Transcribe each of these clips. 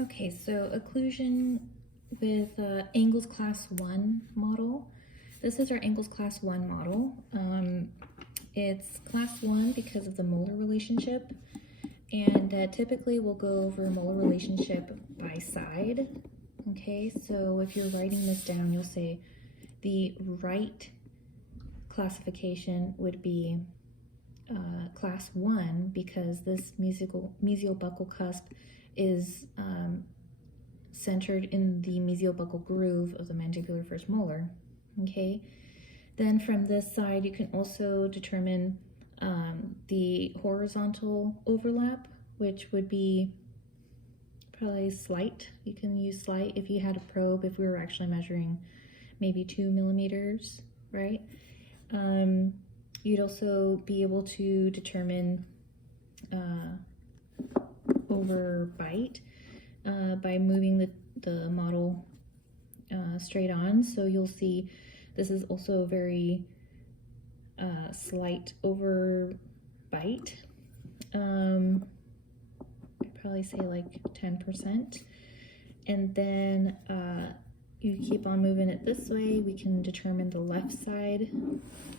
Okay, so occlusion with Angles Class 1 model. This is our Angles Class 1 model. It's Class 1 because of the molar relationship, and typically we'll go over molar relationship by side. Okay, so if you're writing this down, you'll say the right classification would be Class 1 because this mesial buccal cusp is centered in the mesial buccal groove of the mandibular first molar. Okay, then from this side you can also determine the horizontal overlap, which would be probably slight. You can use slight if you had a probe, if we were actually measuring maybe 2 millimeters, right? You'd also be able to determine overbite by moving the model straight on. So you'll see this is also a very slight overbite. I'd probably say like 10%. And then you keep on moving it this way, we can determine the left side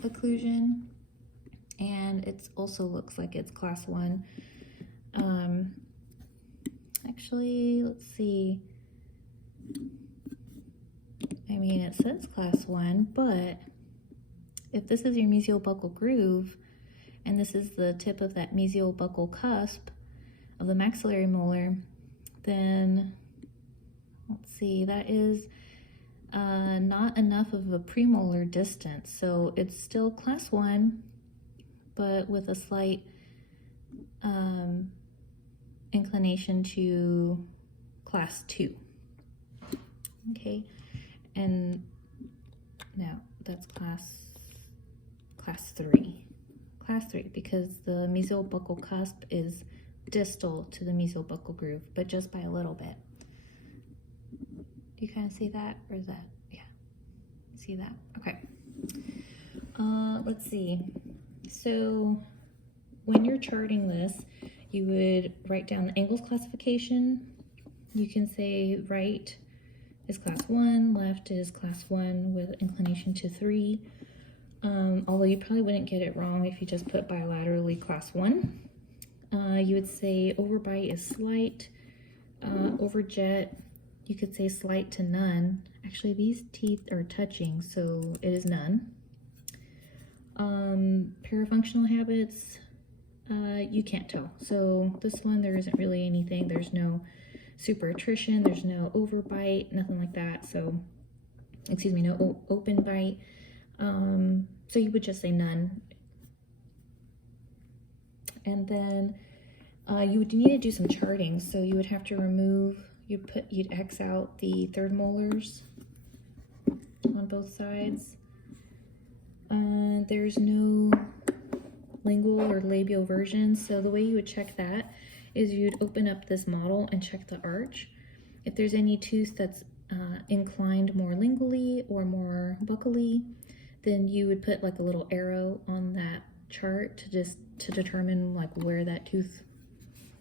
occlusion, and it also looks like it's Class 1. Actually, let's see. I mean, it says Class 1, but if this is your mesial buccal groove, and this is the tip of that mesial buccal cusp of the maxillary molar, then let's see, that is not enough of a premolar distance. So it's still Class 1, but with a slight inclination to Class 2. Okay, and now that's Class 3. Class 3, because the mesial buccal cusp is distal to the mesial buccal groove, but just by a little bit. Do you kind of see that, or is that, yeah, see that? Okay. Let's see. So when you're charting this, you would write down the Angles classification. You can say right is Class 1, left is Class 1 with inclination to 3. Although you probably wouldn't get it wrong if you just put bilaterally Class 1. You would say overbite is slight, overjet, you could say slight to none. Actually, these teeth are touching, so it is none. Parafunctional habits, you can't tell. So this one, there isn't really anything. There's no super attrition, there's no overbite, nothing like that. So, excuse me, no open bite. So you would just say none. And then you would need to do some charting. So you would have to remove, you'd X out the third molars on both sides. There's no lingual or labial version. So the way you would check that is you'd open up this model and check the arch. If there's any tooth that's inclined more lingually or more buccally, then you would put like a little arrow on that chart to determine like where that tooth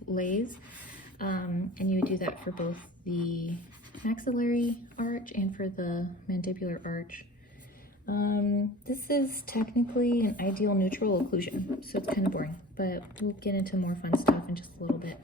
lays. And you would do that for both the maxillary arch and for the mandibular arch. This is technically an ideal neutral occlusion, so it's kind of boring, but we'll get into more fun stuff in just a little bit.